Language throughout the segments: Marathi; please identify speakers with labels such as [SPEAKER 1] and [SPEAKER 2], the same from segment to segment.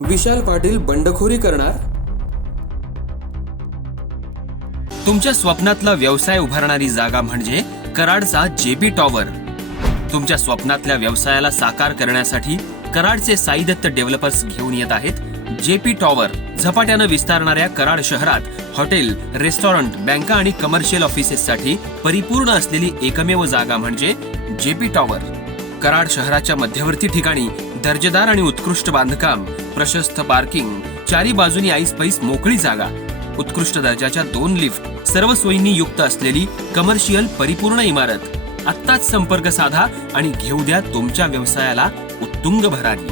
[SPEAKER 1] विशाल पाटील बंडखोरी करणार? तुमच्या स्वप्नातला व्यवसाय उभारणारी जागा म्हणजे कराडचा जेबी टॉवर. तुमच्या स्वप्नातल्या व्यवसायाला साकार करण्यासाठी कराडचे साईदत्त डेव्हलपर्स घेऊन येत आहेत जेपी टॉवर. झपाट्यानं विस्तारणाऱ्या कराड शहरात हॉटेल रेस्टॉरंट बँका आणि कमर्शियल ऑफिसेससाठी परिपूर्ण असलेली एकमेव जागा म्हणजे जेपी टॉवर. कराड शहराच्या मध्यवर्ती ठिकाणी दर्जेदार आणि उत्कृष्ट बांधकाम प्रशस्त पार्किंग चारी बाजूनी आईस पैस मोकळी जागा. उत्कृष्ट दर्जाच्या दोन लिफ्ट सर्व सोयींनी युक्त असलेली कमर्शियल परिपूर्ण इमारत. आत्ताच संपर्क साधा आणि घेऊ द्या तुमच्या व्यवसायाला उत्तुंग भरारी.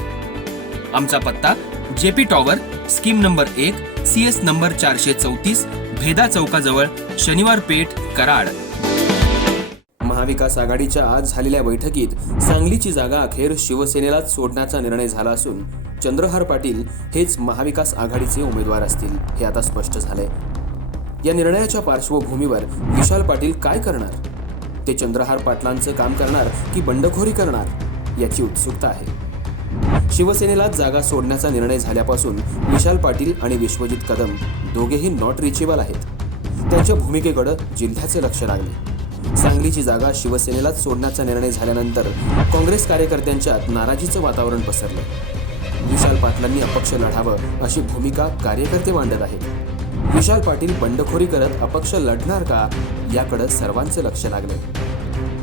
[SPEAKER 1] आमचा पत्ता जेपी टॉवर स्कीम नंबर एक सी एस नंबर चारशे चौतीस भेदा चौकाजवळ शनिवार पेठ कराड.
[SPEAKER 2] महाविकास आघाडीच्या आज झालेल्या बैठकीत सांगलीची जागा अखेर शिवसेनेलाच सोडण्याचा निर्णय झाला असून चंद्रहार पाटील हेच महाविकास आघाडीचे उमेदवार असतील हे आता स्पष्ट झालंय. या निर्णयाच्या पार्श्वभूमीवर विशाल पाटील काय करणार? ते चंद्रहार पाटलांचं काम करणार की बंडखोरी करणार याची उत्सुकता आहे. शिवसेनेला जागा सोडण्याचा निर्णय झाल्यापासून विशाल पाटील आणि विश्वजित कदम दोघेही नॉट रिचेबल आहेत. त्यांच्या भूमिकेकडं जिल्ह्याचे लक्ष लागले सांगलीची जागा शिवसेनेलाच सोडण्याचा निर्णय झाल्यानंतर काँग्रेस कार्यकर्त्यांच्यात नाराजीचं वातावरण पसरलं. विशाल पाटलांनी अपक्ष लढावं अशी भूमिका कार्यकर्ते मांडत आहेत. विशाल पाटील बंडखोरी करत अपक्ष लढणार का? याकडे सर्वांचं लक्ष लागलं